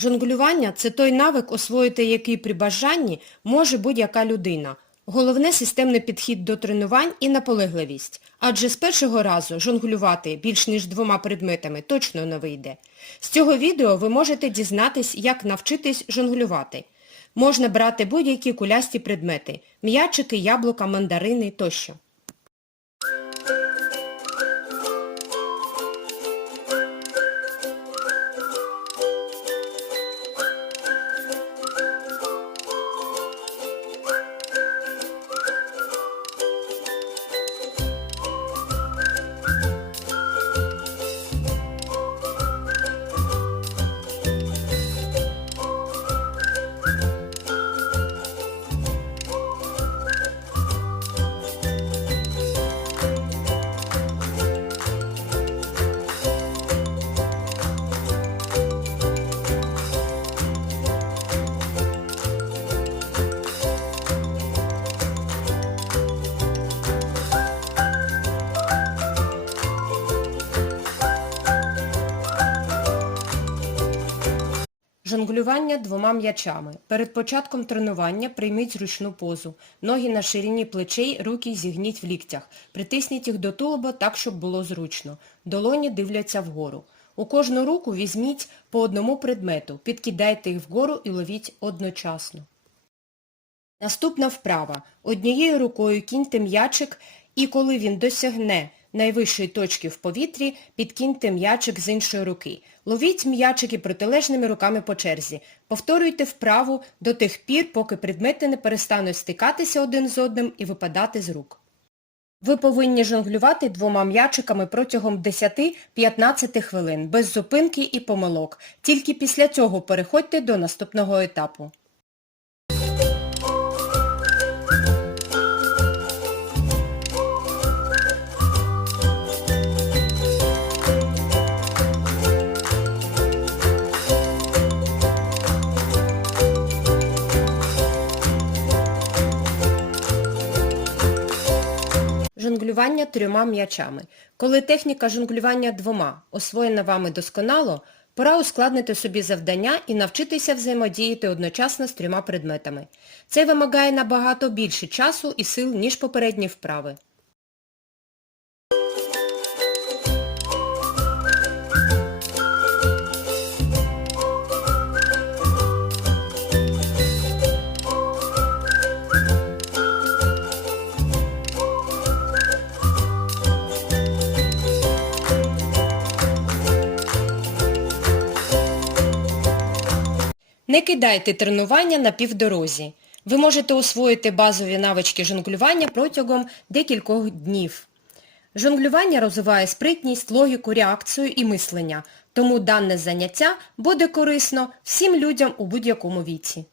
Жонглювання – це той навик, освоїти який при бажанні може будь-яка людина. Головне – системний підхід до тренувань і наполегливість. Адже з першого разу жонглювати більш ніж двома предметами точно не вийде. З цього відео ви можете дізнатись, як навчитись жонглювати. Можна брати будь-які кулясті предмети – м'ячики, яблука, мандарини тощо. Жонглювання двома м'ячами. Перед початком тренування прийміть зручну позу. Ноги на ширині плечей, руки зігніть в ліктях. Притисніть їх до тулуба так, щоб було зручно. Долоні дивляться вгору. У кожну руку візьміть по одному предмету, підкидайте їх вгору і ловіть одночасно. Наступна вправа. Однією рукою кіньте м'ячик і коли він досягне найвищої точки в повітрі, підкиньте м'ячик з іншої руки. Ловіть м'ячики протилежними руками по черзі. Повторюйте вправу до тих пір, поки предмети не перестануть стикатися один з одним і випадати з рук. Ви повинні жонглювати двома м'ячиками протягом 10-15 хвилин, без зупинки і помилок. Тільки після цього переходьте до наступного етапу. Жонглювання трьома м'ячами. Коли техніка жонглювання двома освоєна вами досконало, пора ускладнити собі завдання і навчитися взаємодіяти одночасно з трьома предметами. Це вимагає набагато більше часу і сил, ніж попередні вправи. Не кидайте тренування на півдорозі. Ви можете освоїти базові навички жонглювання протягом декількох днів. Жонглювання розвиває спритність, логіку, реакцію і мислення, тому дане заняття буде корисно всім людям у будь-якому віці.